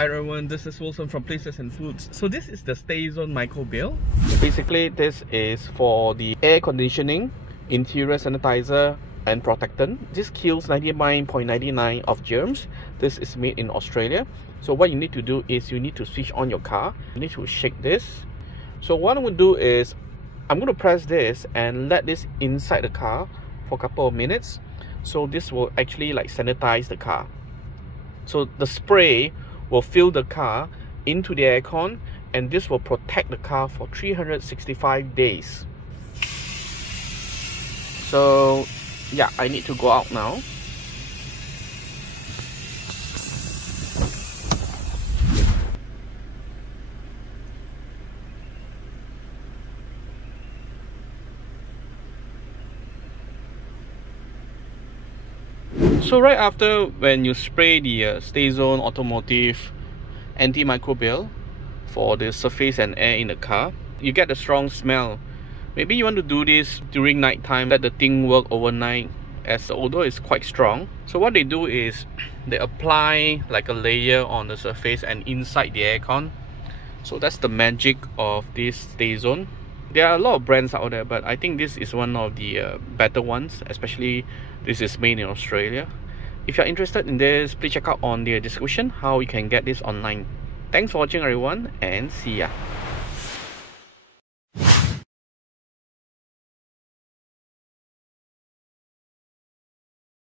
Hi everyone, this is Wilson from Places and Foods. So this is the Stayzon Microbial. Basically, this is for the air conditioning, interior sanitizer and protectant. This kills 99.99% of germs. This is made in Australia. So what you need to do is you need to switch on your car. You need to shake this. So what I'm going to do is I'm going to press this and let this inside the car for a couple of minutes. So this will actually like sanitize the car. So the spray will fill the car into the aircon, and this will protect the car for 365 days. So yeah, I need to go out now. So right after, when you spray the Stayzon Automotive antimicrobial for the surface and air in the car, you get a strong smell. Maybe you want to do this during night time, let the thing work overnight, as the odor is quite strong. So what they do is they apply like a layer on the surface and inside the aircon. So that's the magic of this Stayzon. There are a lot of brands out there, but I think this is one of the better ones, especially this is made in Australia. If you're interested in this, please check out on the description how you can get this online. Thanks for watching everyone, and see ya.